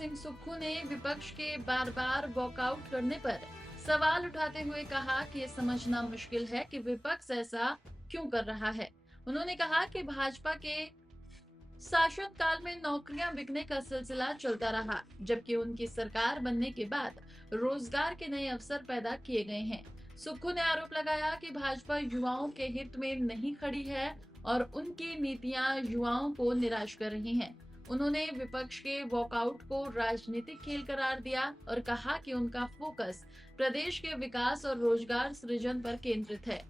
सिंह सुक्खू ने विपक्ष के बार बार वॉकआउट करने पर सवाल उठाते हुए कहा कि ये समझना मुश्किल है कि विपक्ष ऐसा क्यों कर रहा है। उन्होंने कहा कि भाजपा के शासनकाल में नौकरियां बिकने का सिलसिला चलता रहा, जबकि उनकी सरकार बनने के बाद रोजगार के नए अवसर पैदा किए गए हैं। सुक्खू ने आरोप लगाया कि भाजपा युवाओं के हित में नहीं खड़ी है और उनकी नीतियां युवाओं को निराश कर रही हैं। उन्होंने विपक्ष के वॉकआउट को राजनीतिक खेल करार दिया और कहा कि उनका फोकस प्रदेश के विकास और रोजगार सृजन पर केंद्रित है।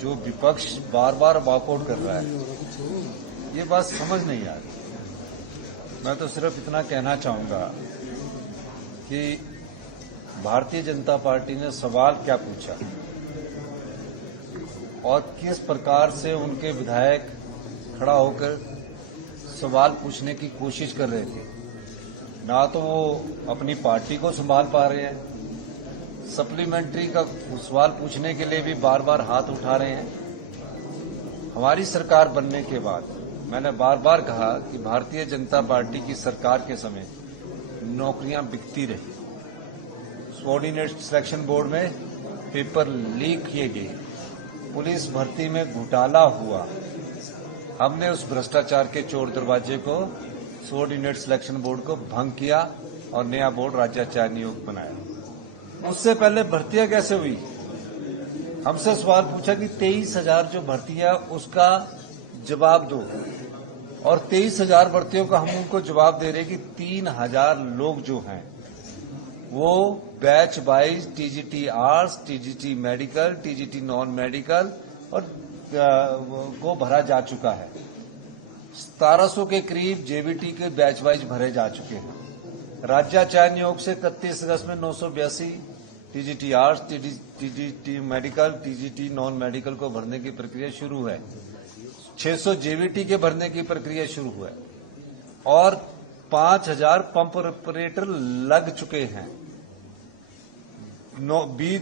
जो विपक्ष बार बार वॉकआउट कर रहा है, ये बात समझ नहीं आ रही। मैं तो सिर्फ इतना कहना चाहूंगा कि भारतीय जनता पार्टी ने सवाल क्या पूछा और किस प्रकार से उनके विधायक खड़ा होकर सवाल पूछने की कोशिश कर रहे थे। ना तो वो अपनी पार्टी को संभाल पा रहे हैं, सप्लीमेंट्री का सवाल पूछने के लिए भी बार बार हाथ उठा रहे हैं। हमारी सरकार बनने के बाद मैंने बार बार कहा कि भारतीय जनता पार्टी की सरकार के समय नौकरियां बिकती रही। सबऑर्डिनेट सिलेक्शन बोर्ड में पेपर लीक किए गए, पुलिस भर्ती में घोटाला हुआ। हमने उस भ्रष्टाचार के चोर दरवाजे को सबऑर्डिनेट सिलेक्शन बोर्ड को भंग किया और नया बोर्ड राज्याचार्य नियोग बनाया। उससे पहले भर्तियां कैसे हुई? हमसे सवाल पूछा कि 23,000 जो भर्तियां उसका जवाब दो, और 23,000 भर्तियों का हम उनको जवाब दे रहे कि 3,000 लोग जो हैं वो batch wise TGT arts, TGT medical, TGT non medical और को भरा जा चुका है। 1700 के करीब जेबीटी के बैच वाइज भरे जा चुके हैं। राज्याचार्य नियोग से 31 अगस्त में 982 TGT arts, TGT medical, TGT non medical को भरने की प्रक्रिया शुरू है। 600 जेबीटी के भरने की प्रक्रिया शुरू है और 5,000 पंप ऑपरेटर लग चुके हैं।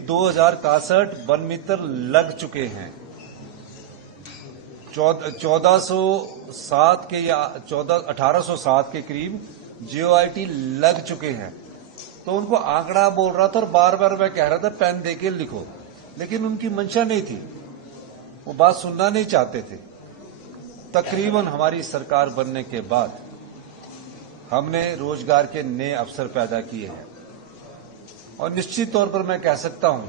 2061 वन मित्र लग चुके हैं। 1407 के या 1807 के करीब जीओआईटी लग चुके हैं। तो उनको आंकड़ा बोल रहा था और बार बार मैं कह रहा था पेन देके लिखो, लेकिन उनकी मंशा नहीं थी, वो बात सुनना नहीं चाहते थे। तकरीबन हमारी सरकार बनने के बाद हमने रोजगार के नए अवसर पैदा किए हैं और निश्चित तौर पर मैं कह सकता हूं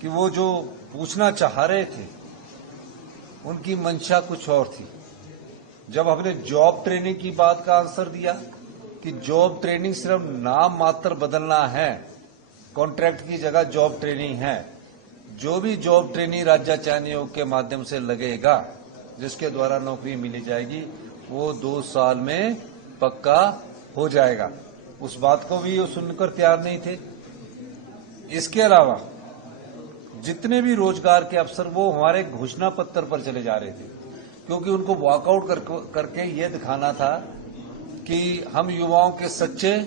कि वो जो पूछना चाह रहे थे उनकी मंशा कुछ और थी। जब हमने जॉब ट्रेनिंग की बात का आंसर दिया कि जॉब ट्रेनिंग सिर्फ नाम मात्र बदलना है, कॉन्ट्रैक्ट की जगह जॉब ट्रेनिंग है। जो भी जॉब ट्रेनिंग राज्याचार्य नियोग के माध्यम से लगेगा, जिसके द्वारा नौकरी मिली जाएगी, वो 2 साल में पक्का हो जाएगा। उस बात को भी वो सुनकर तैयार नहीं थे। इसके अलावा जितने भी रोजगार के अवसर वो हमारे घोषणा पत्र पर चले जा रहे थे, क्योंकि उनको वॉकआउट करके ये दिखाना था कि हम युवाओं के सच्चे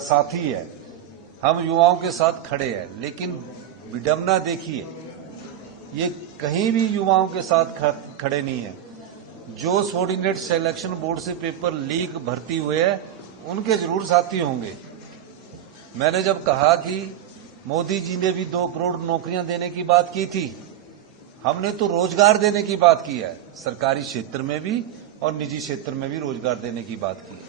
साथी है, हम युवाओं के साथ खड़े हैं। लेकिन विडंबना देखिए, ये कहीं भी युवाओं के साथ खड़े नहीं है। जो सबऑर्डिनेट सिलेक्शन बोर्ड से पेपर लीक भर्ती हुए हैं उनके जरूर साथी होंगे। मैंने जब कहा कि मोदी जी ने भी 2 करोड़ नौकरियां देने की बात की थी, हमने तो रोजगार देने की बात की है, सरकारी क्षेत्र में भी और निजी क्षेत्र में भी रोजगार देने की बात की है।